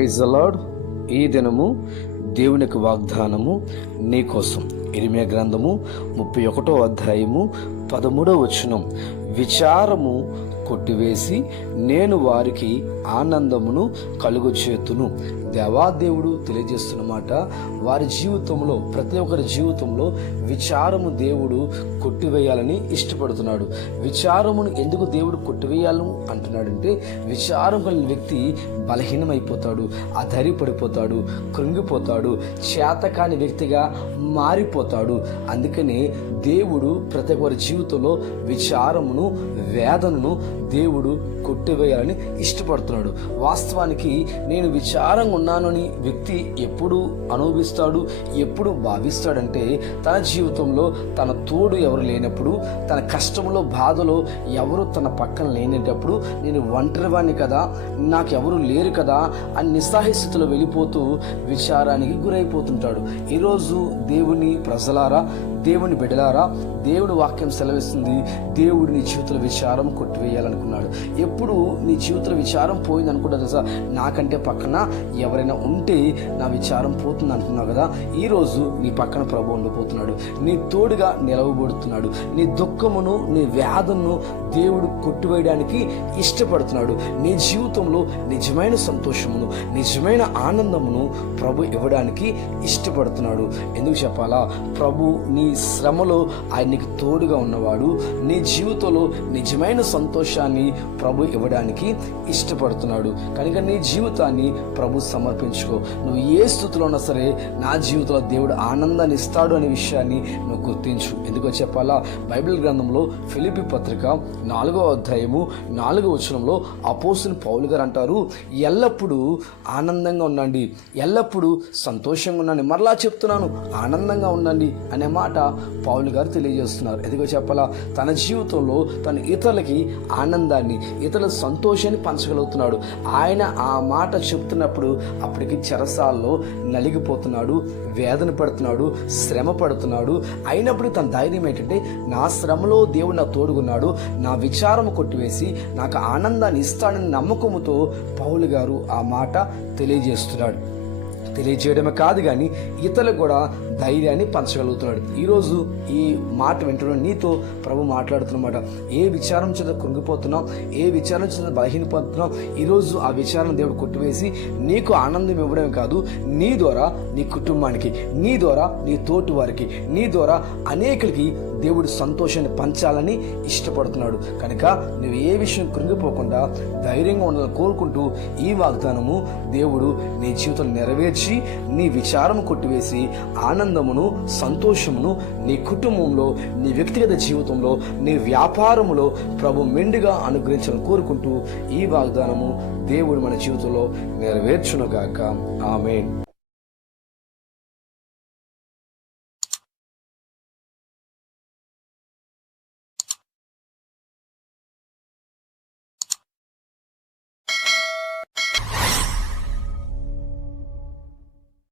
Praise the lord. ఈ దినము దేవునికి వాగ్దానము నీకోసం. ఇర్మీయా గ్రంథము 31వ అధ్యాయము 13వ వచనం. విచారము కొట్టివేసి నేను వారికి ఆనందమును కలుగచేతును. దేవాదేవుడు తెలియజేస్తున్నమాట, వారి జీవితంలో, ప్రతి ఒక్కరి జీవితంలో విచారము దేవుడు కొట్టివేయాలని ఇష్టపడుతున్నాడు. విచారమును ఎందుకు దేవుడు కొట్టివేయాలను అంటున్నాడంటే, విచారం కలిగిన వ్యక్తి బలహీనమైపోతాడు, అధైర్యపడిపోతాడు, కృంగిపోతాడు, చేతకాని వ్యక్తిగా మారిపోతాడు. అందుకనే దేవుడు ప్రతి ఒక్కరి జీవితంలో విచారమును, వేదనను దేవుడు కొట్టివేయాలని ఇష్టపడుతున్నాడు. వాస్తవానికి నేను విచారంగా ఉన్నానని వ్యక్తి ఎప్పుడు అనుభవిస్తాడు, ఎప్పుడు భావిస్తాడంటే, తన జీవితంలో తన తోడు ఎవరు లేనప్పుడు, తన కష్టంలో, బాధలో ఎవరు తన పక్కన లేనేటప్పుడు, నేను ఒంటరివాణ్ణి కదా, నాకెవరు లేరు కదా అని నిస్సహాయ స్థితిలో వెళ్ళిపోతూ విచారానికి గురైపోతుంటాడు. ఈరోజు దేవుని ప్రజలారా, దేవుని బిడ్డలారా, దేవుడి వాక్యం సెలవిస్తుంది, దేవుడు నీ జీవితంలో విచారం కొట్టివేయాలనుకున్నాడు. ఎప్పుడు నీ జీవితంలో విచారం పోయింది అనుకుంటా తెలుసా, నాకంటే పక్కన ఎవరైనా ఉంటే నా విచారం పోతుంది అంటున్నావు కదా, ఈరోజు నీ పక్కన ప్రభు ఉండిపోతున్నాడు, నీ తోడుగా నిలవబడుతున్నాడు. నీ దుఃఖమును, నీ వేదనను దేవుడు కొట్టివేయడానికి ఇష్టపడుతున్నాడు. నీ జీవితంలో నిజమైన సంతోషమును, నిజమైన ఆనందమును ప్రభు ఇవ్వడానికి ఇష్టపడుతున్నాడు. ఎందుకు చెప్పాలా? ప్రభు నీ శ్రమలో ఆయన నీకు తోడుగా ఉన్నవాడు. నీ జీవితంలో నిజమైన సంతోషాన్ని ప్రభు ఇవ్వడానికి ఇష్టపడుతున్నాడు. కనుక నీ జీవితాన్ని ప్రభు సమర్పించుకో. నువ్వు ఏ స్థితిలో ఉన్నా సరే, నా జీవితంలో దేవుడు ఆనందాన్ని ఇస్తాడు అనే విషయాన్ని నువ్వు గుర్తించు. ఎందుకో చెప్పాలా? బైబిల్ గ్రంథంలో ఫిలిప్పీ పత్రిక 4వ అధ్యాయము 4వ వచనంలో అపోస్తలుడు పౌలు గారు అంటారు, ఎల్లప్పుడూ ఆనందంగా ఉండండి, ఎల్లప్పుడూ సంతోషంగా ఉండండి. మరలా చెప్తున్నాను, ఆనందంగా ఉండండి అనే మాట పౌలు గారు తెలియజేస్తున్నారు. ఎందుకో చెప్పాలా? తన జీవితంలో తను ఇతరులకి ఆనందాన్ని, ఇతరుల సంతోషాన్ని పంచగలుగుతున్నాడు. ఆయన ఆ మాట చెప్తున్నప్పుడు అప్పటికి చెరసాల్లో నలిగిపోతున్నాడు, వేదన పడుతున్నాడు, శ్రమ పడుతున్నాడు. అయినప్పుడు తన ధైర్యం ఏంటంటే, నా శ్రమలో దేవుడు నా తోడుగున్నాడు, నా విచారము కొట్టివేసి నాకు ఆనందాన్ని ఇస్తాడని నమ్మకముతో పౌలు గారు ఆ మాట తెలియజేస్తున్నాడు. తెలియజేయడమే కాదు కానీ ఇతరులకు కూడా ధైర్యాన్ని పంచగలుగుతున్నాడు. ఈరోజు ఈ మాట వింటున్న నీతో ప్రభు మాట్లాడుతున్నమాట. ఏ విచారం చేత కృంగిపోతున్నావు, ఏ విచారం చేత బలహీనపడుతున్నావు, ఈరోజు ఆ విచారం దేవుడు కొట్టివేసి నీకు ఆనందం ఇవ్వడమే కాదు, నీ ద్వారా నీ కుటుంబానికి, నీ ద్వారా నీ తోటి వారికి, నీ ద్వారా అనేకులకి దేవుడు సంతోషాన్ని పంచాలని ఇష్టపడుతున్నాడు. కనుక నువ్వు ఏ విషయం కృంగిపోకుండా ధైర్యంగా ఉండాలని కోరుకుంటూ ఈ వాగ్దానము దేవుడు నీ జీవితం నెరవేర్చి నీ విచారం కొట్టివేసి ఆనందమును, సంతోషమును నీ కుటుంబంలో, నీ వ్యక్తిగత జీవితంలో, నీ వ్యాపారములో ప్రభు మెండుగా అనుగ్రహించాలని కోరుకుంటూ ఈ వాగ్దానము దేవుడు మన జీవితంలో నెరవేర్చునుగాక. ఆమేన్.